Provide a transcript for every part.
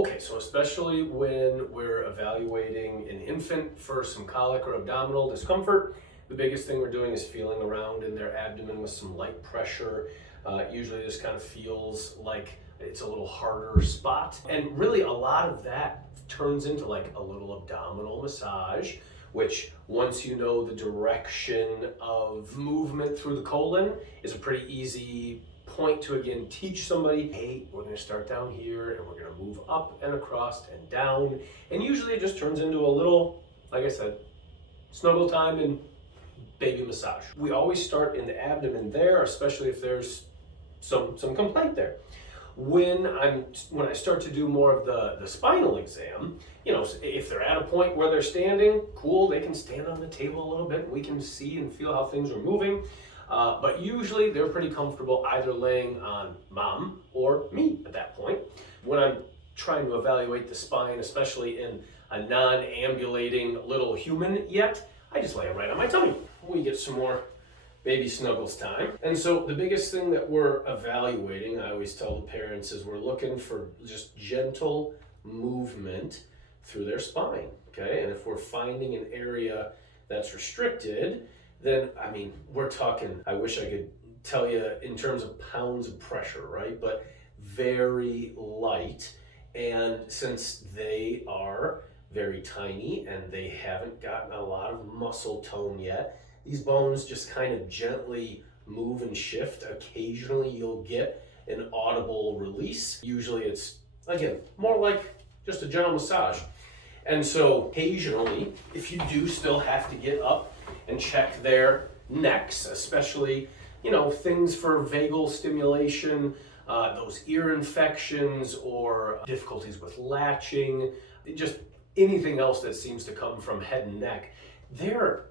Okay, so especially when we're evaluating an infant for some colic or abdominal discomfort, the biggest thing we're doing is feeling around in their abdomen with some light pressure. Usually this kind of feels like it's a little harder spot. And really a lot of that turns into like a little abdominal massage, which once you know the direction of movement through the colon is a pretty easy point to again teach somebody, hey, we're going to start down here and we're going to move up and across and down. And usually it just turns into a little, like I said, snuggle time and baby massage. We always start in the abdomen there, especially if there's some complaint there. When I start to do more of the spinal exam, you know, if they're at a point where they're standing, cool, they can stand on the table a little bit and we can see and feel how things are moving. But usually they're pretty comfortable either laying on mom or me at that point. When I'm trying to evaluate the spine, especially in a non-ambulating little human yet, I just lay them right on my tummy. We get some more baby snuggles time. And so the biggest thing that we're evaluating, I always tell the parents, is we're looking for just gentle movement through their spine, okay? And if we're finding an area that's restricted, then, I mean, we're talking, I wish I could tell you in terms of pounds of pressure, right? But very light. And since they are very tiny and they haven't gotten a lot of muscle tone yet, these bones just kind of gently move and shift. Occasionally you'll get an audible release. Usually it's, again, more like just a gentle massage. And so occasionally, if you do still have to get up and check their necks, especially, you know, things for vagal stimulation, those ear infections or difficulties with latching, just anything else that seems to come from head and neck, they're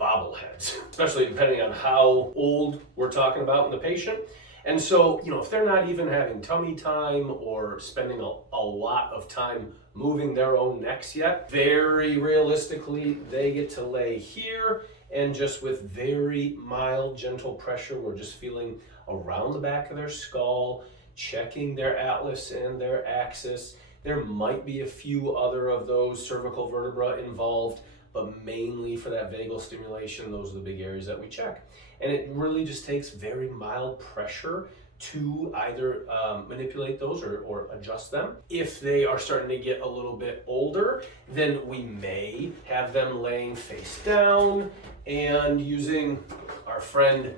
bobbleheads, especially depending on how old we're talking about in the patient. And so, you know, if they're not even having tummy time or spending a lot of time moving their own necks yet, very realistically, they get to lay here and just with very mild, gentle pressure, we're just feeling around the back of their skull, checking their atlas and their axis. There might be a few other of those cervical vertebrae involved, but mainly for that vagal stimulation, those are the big areas that we check. And it really just takes very mild pressure to either manipulate those or adjust them. If they are starting to get a little bit older, then we may have them laying face down and using our friend,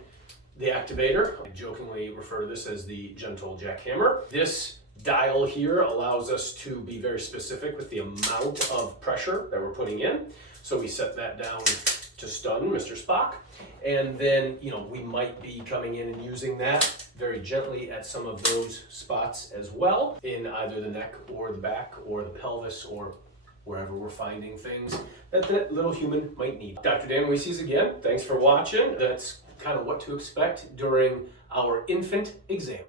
the activator. I jokingly refer to this as the gentle jackhammer. This dial here allows us to be very specific with the amount of pressure that we're putting in. So we set that down to stun Mr. Spock. And then, you know, we might be coming in and using that very gently at some of those spots as well, in either the neck or the back or the pelvis or wherever we're finding things that that little human might need. Dr. Dan Weeses again, thanks for watching. That's kind of what to expect during our infant exam.